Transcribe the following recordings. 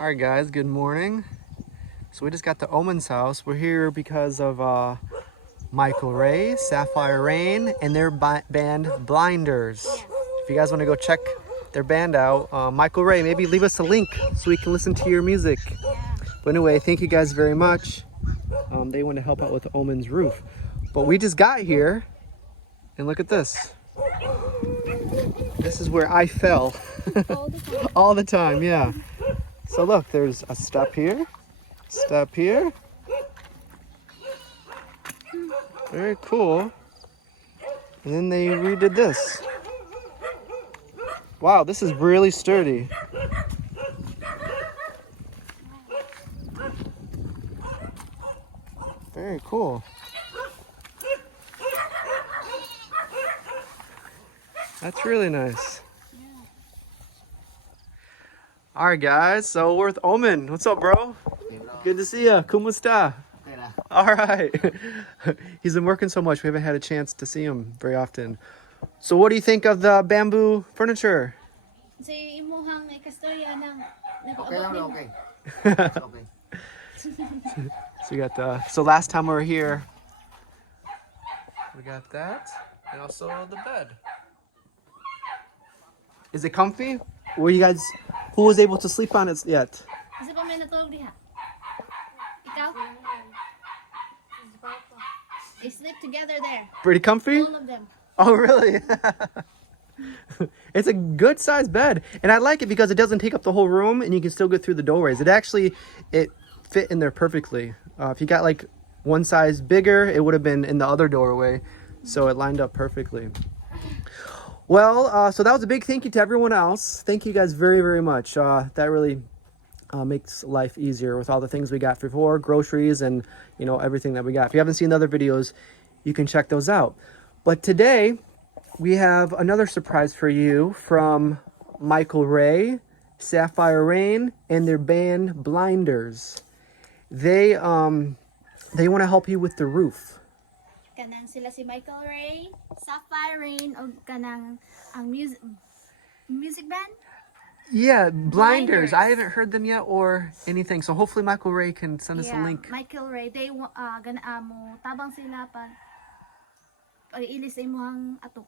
All right, guys, good morning. So we just got to Omans' house. We're here because of Michael Ray, Sapphire Rain, and their band Blinders. If you guys want to go check their band out, Michael Ray, maybe leave us a link so we can listen to your music. But anyway, thank you guys very much. They want to help out with the Omans roof. But we just got here, and look at this. This is where I fell. All the time, yeah. So look, there's a step here. Step here. Very cool. And then they redid this. Wow, this is really sturdy. Very cool. That's really nice. All right, guys, so we're with Oman. What's up, bro? Good to see ya. Kumusta? All right. He's been working so much, we haven't had a chance to see him very often. So what do you think of the bamboo furniture? Okay. So we got so last time we were here, we got that, and also the bed. Is it comfy? Were you guys, who was able to sleep on it yet? Kasi pa may natulog diha. Ikaw? They sleep together there. Pretty comfy? All of them. Oh, really? It's a good sized bed, and I like it because it doesn't take up the whole room, and you can still get through the doorways. It fit in there perfectly. If you got like one size bigger, it would have been in the other doorway, so it lined up perfectly. Well, so that was a big thank you to everyone else. Thank you guys very, very much. That really makes life easier with all the things we got before, groceries, and everything that we got. If you haven't seen the other videos, you can check those out. But today we have another surprise for you from Michael Ray, Sapphire Rain, and their band Blinders. They want to help you with the roof. Kanang sila si Michael Ray, Sapphire Rain, o kanang ang music band? Yeah, Blinders. I haven't heard them yet or anything. So hopefully Michael Ray can send us a link. Michael Ray, they mo tabang sila pag ilis sa imong atok.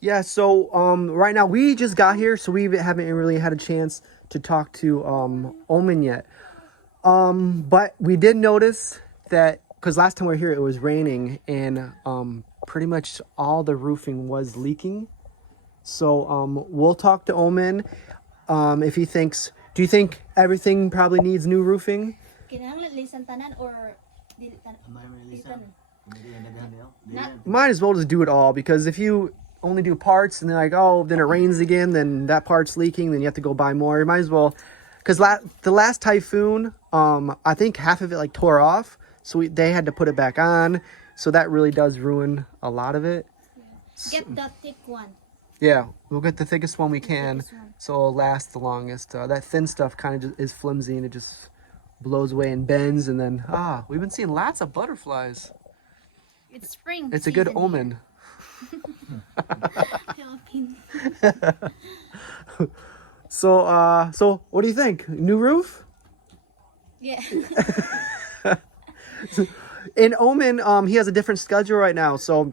Yeah, so right now we just got here, so we haven't really had a chance to talk to Oman yet. But we did notice that because last time we were here it was raining and pretty much all the roofing was leaking. So we'll talk to Oman if he thinks, do you think everything probably needs new roofing? Kinahanglan lisan tanan or dili tanan? Might as well just do it all, because if you only do parts and then then it rains again, then that part's leaking, then you have to go buy more. You might as well, because the last typhoon, I think half of it tore off, so they had to put it back on. So that really does ruin a lot of it. Get the thick one. Yeah, we'll get the thickest one we can, so it'll last the longest. That thin stuff kind of just is flimsy and it just blows away and bends, and then we've been seeing lots of butterflies. It's spring. It's a good omen. So what do you think? New roof? Yeah. In Oman, he has a different schedule right now. So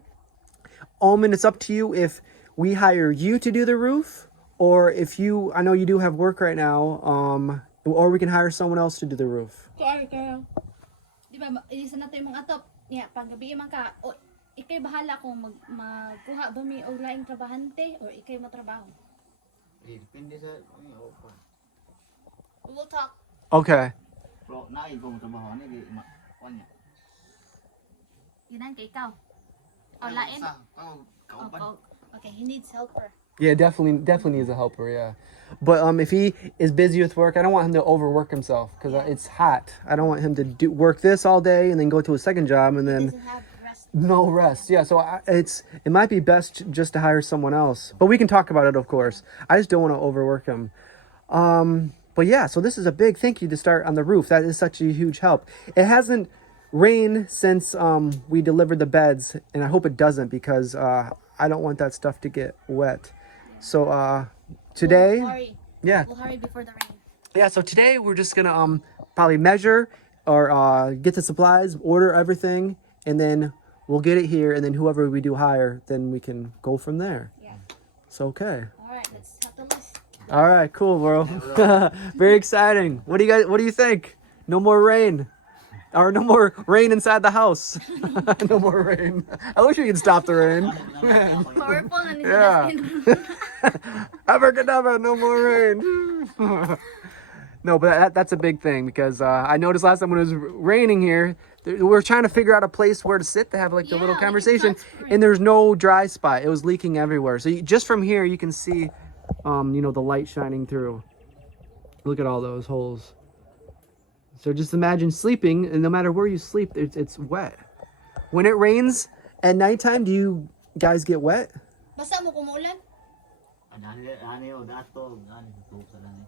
Oman, it's up to you if we hire you to do the roof, or if I know you do have work right now, or we can hire someone else to do the roof. Kaya. Di ba, isa na tayo mga atop. Yeah, pag gabi man ka, ikay bahala kung magkuha ba may og laing trabahante or ikay matrabaho. Depende sa offer. We'll talk. Okay. Pero naay ko trabaho ni di kanya. Ginan kay ikaw. O lain. Kauban. Okay, he needs helper. Yeah, definitely needs a helper. Yeah, but if he is busy with work, I don't want him to overwork himself because it's hot. I don't want him to work this all day and then go to a second job and then Doesn't have rest. no rest. Yeah, so it might be best just to hire someone else, but we can talk about it, of course. I just don't want to overwork him. But yeah, so this is a big thank you to start on the roof. That is such a huge help. It hasn't rained since we delivered the beds, and I hope it doesn't, because I don't want that stuff to get wet. So today, Yeah. We'll hurry before the rain. Yeah, so today we're just gonna probably measure or get the supplies, order everything, and then we'll get it here, and then whoever we do hire, then we can go from there. Yeah. So okay. All right, let's have the list. All right, cool, bro. Very exciting. What do you think? No more rain. Or no more rain inside the house. No more rain. I wish we could stop the rain. Powerful and Yeah. Abracadabra, no more rain. No, but that's a big thing because I noticed last time when it was raining here, we were trying to figure out a place where to sit to have like the Yeah, little like a conversation, flat screen. and there's no dry spot. It was leaking everywhere. So just from here, you can see, you know, the light shining through. Look at all those holes. So just imagine sleeping, and no matter where you sleep, it's wet. When it rains at nighttime, do you guys get wet? Basta mo kumulan, Ani o dato, ani tutok sa lang.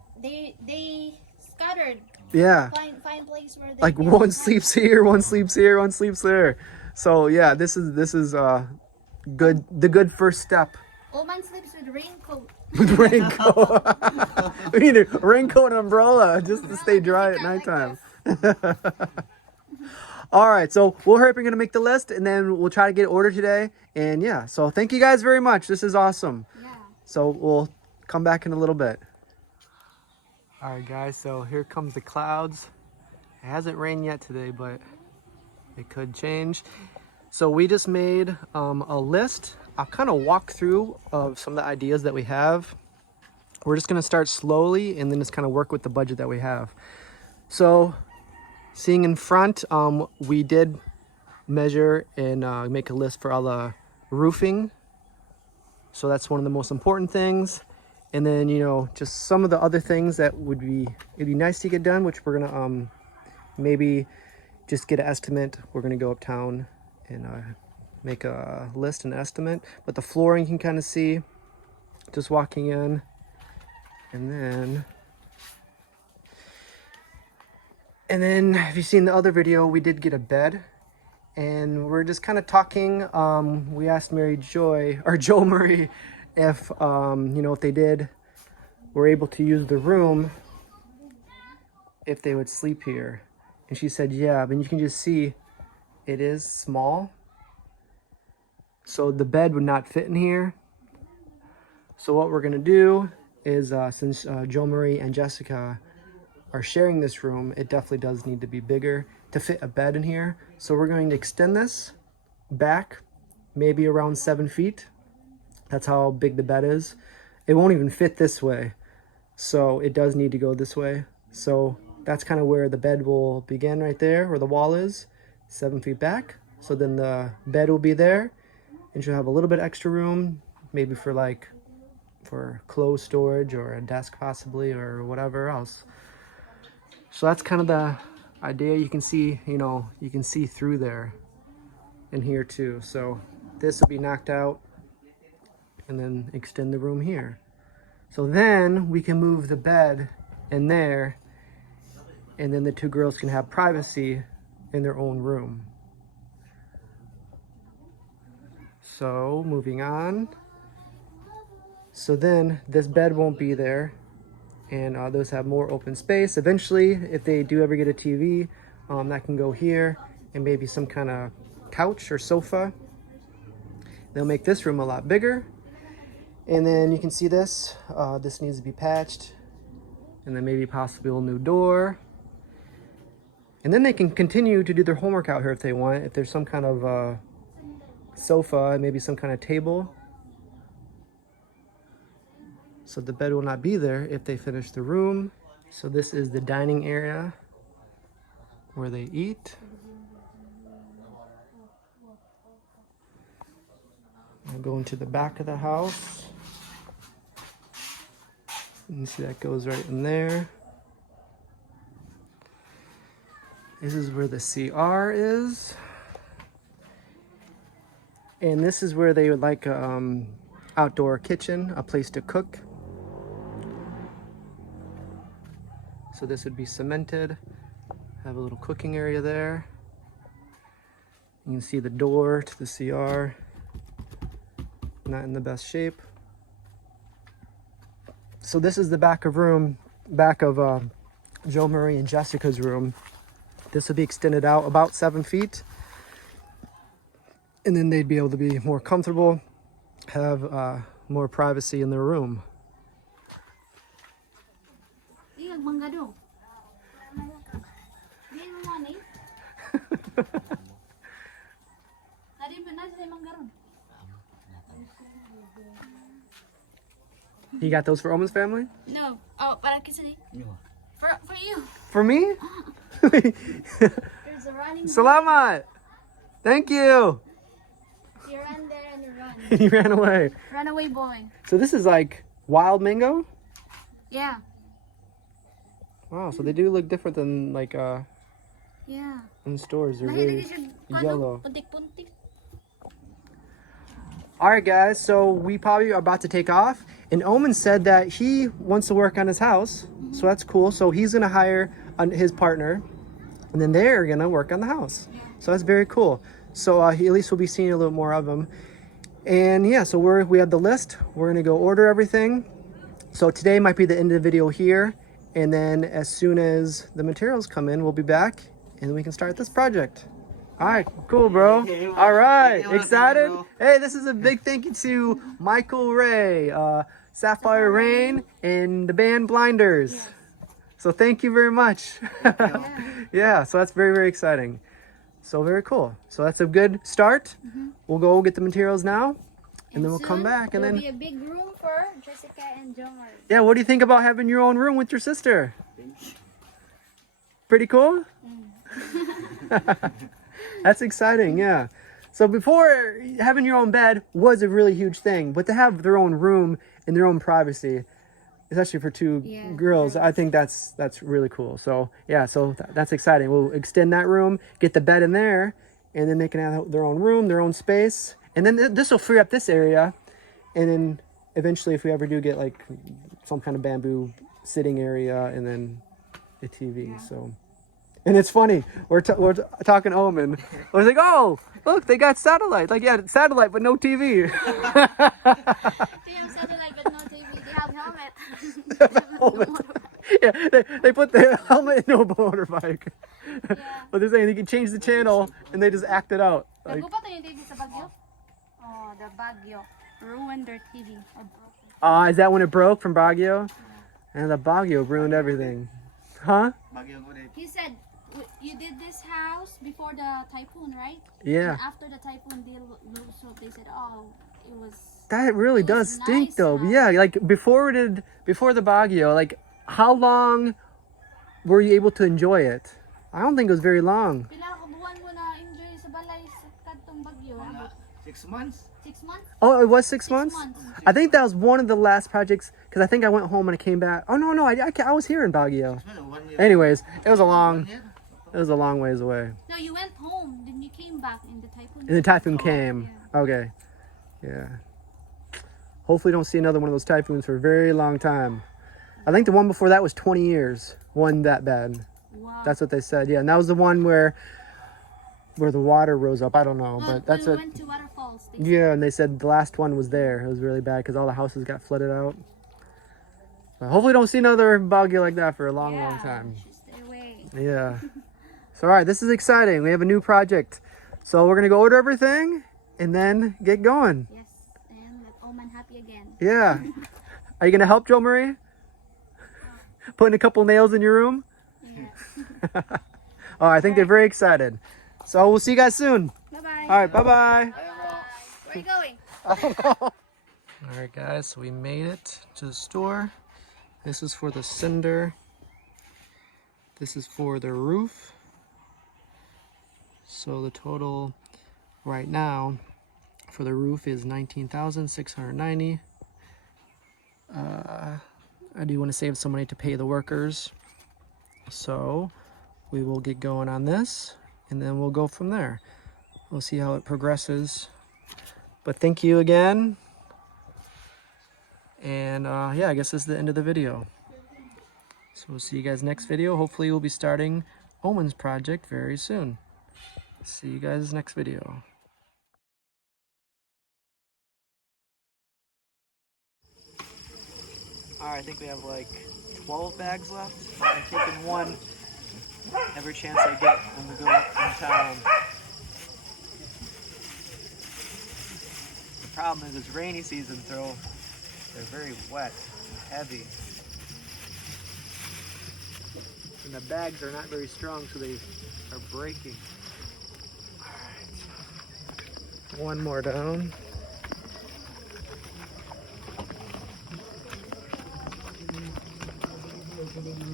they scattered. Yeah. Find place where they Like can one hide. sleeps here, one sleeps here, one sleeps there. So yeah, this is good. The good first step. Oman sleeps with raincoat. With raincoat. We need a raincoat and umbrella just to stay dry at nighttime. All right, so we're hoping to make the list, and then we'll try to get it ordered today. And yeah, so thank you guys very much. This is awesome. Yeah. So we'll come back in a little bit. All right, guys, so here comes the clouds. It hasn't rained yet today, but it could change. So we just made a list. I'll kind of walk through of some of the ideas that we have. We're just gonna start slowly and then just kind of work with the budget that we have. So seeing in front, we did measure and make a list for all the roofing. So that's one of the most important things. And then, you know, just some of the other things that it'd be nice to get done, which we're gonna maybe just get an estimate. We're gonna go uptown and make a list and estimate. But the flooring you can kind of see just walking in. And then if you've seen the other video, we did get a bed. And we're just kind of talking. We asked Joe Marie, if you know, if they were able to use the room, if they would sleep here. And she said, yeah, but you can just see it is small. So the bed would not fit in here. So what we're gonna do is, since Joe Marie and Jessica are sharing this room, it definitely does need to be bigger to fit a bed in here. So we're going to extend this back maybe around 7 feet. That's how big the bed is. It won't even fit this way. So it does need to go this way. So that's kind of where the bed will begin, right there where the wall is, 7 feet back. So then the bed will be there, and she'll have a little bit extra room, maybe for clothes storage or a desk possibly, or whatever else. So that's kind of the idea. You can see, you know, you can see through there and here too. So this will be knocked out and then extend the room here. So then we can move the bed in there, and then the two girls can have privacy in their own room. So moving on. So then this bed won't be there, and those have more open space. Eventually, if they do ever get a TV, that can go here, and maybe some kind of couch or sofa. They'll make this room a lot bigger. And then you can see this. This needs to be patched, and then maybe possibly a new door. And then they can continue to do their homework out here if they want. If there's some kind of sofa, maybe some kind of table. So the bed will not be there if they finish the room. So this is the dining area where they eat. I'll go into the back of the house. You see that goes right in there. This is where the CR is. And this is where they would like a outdoor kitchen, a place to cook. So this would be cemented. Have a little cooking area there. You can see the door to the CR. Not in the best shape. So this is the back of Joe Marie and Jessica's room. This will be extended out about 7 feet. And then they'd be able to be more comfortable, have more privacy in their room. You got those for Oman's family? No. Oh, para kisali. For you. For me? There's a running. Salamat! Thank you! You ran there and you run. He ran away. Runaway boy. So this is like wild mango? Yeah. Wow, so they do look different than like Yeah. in stores. They're Mahilig very siya, yellow. puntik-puntik. Alright guys, so we probably are about to take off. And Oman said that he wants to work on his house. So that's cool. So he's gonna hire his partner. And then they're gonna work on the house. So that's very cool. So at least we'll be seeing a little more of them. And yeah, so we have the list. We're gonna go order everything. So today might be the end of the video here. And then as soon as the materials come in, we'll be back and we can start this project. All right, cool, bro. All right, excited? Hey, this is a big thank you to Michael Ray, Sapphire Rain, and the band Blinders. Yes. So thank you very much. Yeah, so that's very, very exciting. So very cool. So that's a good start. We'll go get the materials now, and then we'll come back. And there'll then, be a big room for Jessica and Jomar. yeah, what do you think about having your own room with your sister? Pretty cool? That's exciting, yeah. So before, having your own bed was a really huge thing, but to have their own room and their own privacy, especially for two girls, I think that's really cool. So yeah, so that's exciting. We'll extend that room, get the bed in there, and then they can have their own room, their own space, and then this will free up this area. And then eventually, if we ever do get like some kind of bamboo sitting area, and then the TV. So. And it's funny, we're talking Oman. I was like, oh, look, they got satellite. Like, yeah, satellite, but no TV. They have satellite but no TV. They have helmet. Yeah, they put the helmet in a motorbike. But they're saying you can change the channel, and they just act it out. Like, Nagupa to yung TV sa Baguio? Oh, the Baguio ruined their TV. is that when it broke from Baguio? And the Baguio ruined everything. Huh? He said, you did this house before the typhoon, right? Yeah. And after the typhoon, they said, oh, it was... That really does stink, nice though. house. Yeah, like before the Baguio, like how long were you able to enjoy it? I don't think it was very long. Pila ka buwan mo na enjoy sa balay sa kadtong Baguio? 6 months. 6 months? Oh, it was 6 months? 6 months. I think that was one of the last projects, because I think I went home and I came back. Oh, no, I was here in Baguio. Anyways, it was a long ways away. No, you went home, then you came back and the typhoon. And the typhoon came. Okay. Yeah. Hopefully don't see another one of those typhoons for a very long time. I think the one before that was 20 years. One that bad. Wow. That's what they said. Yeah, and that was the one where the water rose up. I don't know, Well, but that's when it. we went to waterfalls. Yeah, and they said the last one was there. It was really bad because all the houses got flooded out. But hopefully don't see another Baguio like that for a long, long time. Stay away. Yeah. So, all right, this is exciting. We have a new project. So we're going to go order everything and then get going. Yes, and let Oman happy again. Yeah. Are you going to help, Joe Marie? Putting a couple nails in your room? Yeah. Oh, I think they're very excited. So we'll see you guys soon. Bye-bye. All right, bye-bye. Where are you going? All right, guys, so we made it to the store. This is for the cinder. This is for the roof. So the total right now for the roof is $19,690. I do want to save some money to pay the workers. So we will get going on this and then we'll go from there. We'll see how it progresses. But thank you again. And yeah, I guess this is the end of the video. So we'll see you guys next video. Hopefully we'll be starting Omans project very soon. See you guys next video. Alright, I think we have like 12 bags left. I'm taking one every chance I get when we go in town. The problem is it's rainy season, so they're very wet and heavy. And the bags are not very strong, so they are breaking. Alright. One more down.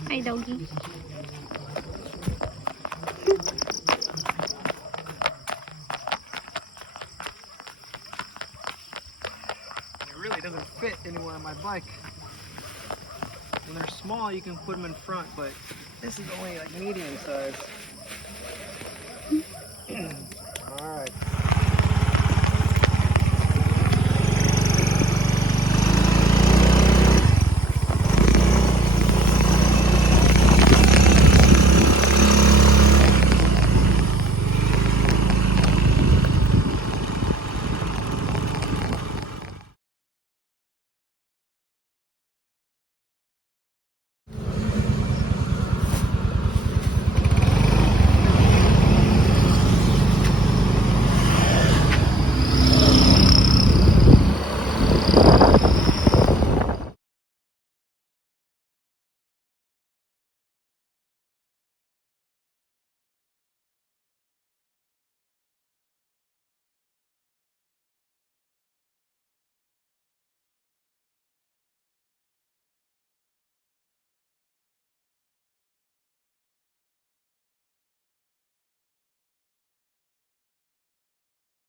Hi, doggy. It really doesn't fit anywhere on my bike. When they're small, you can put them in front, but this is only like medium size.